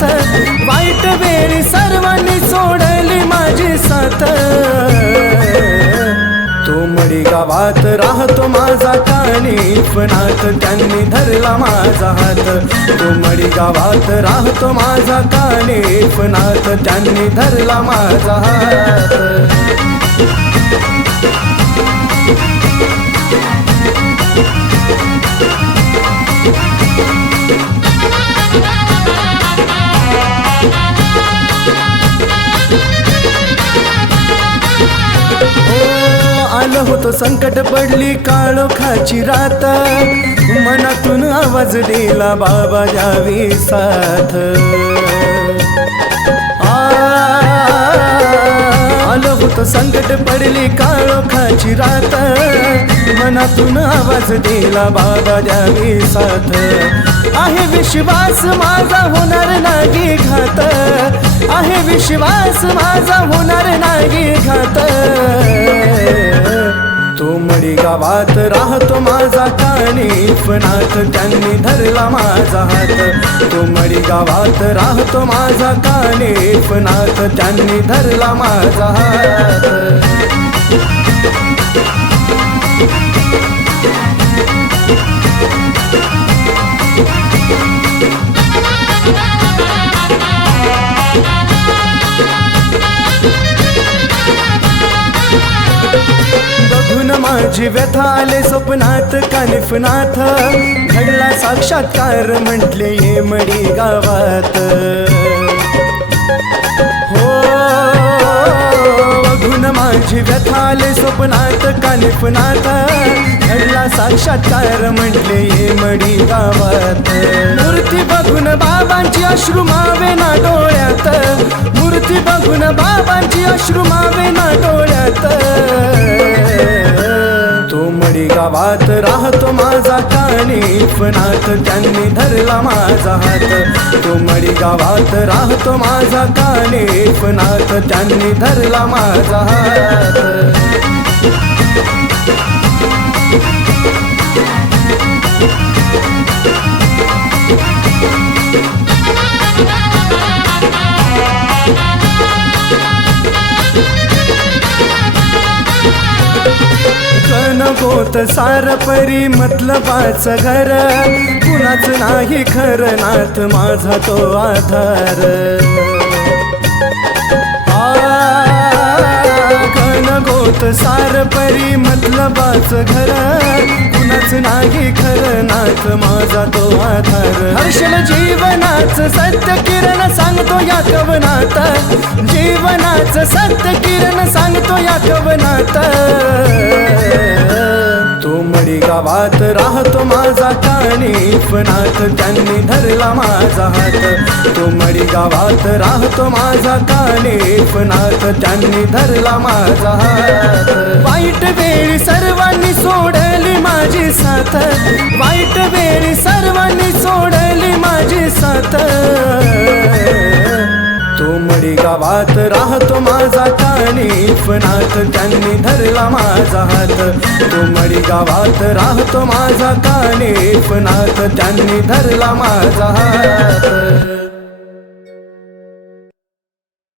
साथ. वाईट वेळी सर्वांनी सोडली माझी साथ. तो मडी गावात राहतो माझा कानिफनाथ त्यांनी धरला माझा हात. तो मडी गावात राहतो माझा कानिफनाथ त्यांनी धरला माझा हात. होतो संकट पडली काळोखाची रात. मनातून आवाज दिला बाबा द्यावी साथ. आ, होतो संकट पडली काळोखाची रात. मनातून आवाज दिला बाबा द्यावी साथ. आहे विश्वास माझा होणार नाही घात. आहे विश्वास माझा होणार गावात राहतो माझा कानिफनाथ त्यांनी धरला माझा हात. कोमडी गावात राहतो माझा कानिफनाथ त्यांनी धरला माझा हात. माझी व्यथा आले स्वप्नात कानिफनाथ. घडला साक्षात्कार म्हटले ये मडी गावात. हो बघून माझी व्यथा आले स्वप्नात कानिफनाथ. घडला साक्षात्कार म्हटले ये मडी गावात. मूर्ती बघून बाबांची अश्रू मावे ना डोळ्यात. मूर्ती बघून बाबांची अश्रू मावे गावात राहतो माझा कानिफनाथ त्यांनी धरला माझा हात. तो मडी गावात राहतो माझा कानिफनाथ त्यांनी धरला माझा हात. होत सार परी मतलबाच घर. कुणाच नाही खरं नाथ माझा तो आधार. कनगोत सार परी मतलबाच घर. कुणाच नाही खरं नाथ माझा तो आधार. हर्षल जीवनाच सत्य किरण सांगतो या कवनात. जीवनाच सत्य किरण सांगतो या कवनात. तो गावात राहतो माझा कानिफनाथ त्यांनी धरला माझा हात. तो मडी गावात राहतो माझा कानिफनाथ त्यांनी धरला माझा हात. वाईट वेळी सर्वांनी सोडली माझी साथ. वाईट वेळी सर्वांनी सोडली माझी साथ. तो मडी गावात राहतो माझा कानिफनाथ त्यांनी धरला माझा हात. तो मडी गावात राहतो माझा कानिफनाथ त्यांनी धरला माझा हात.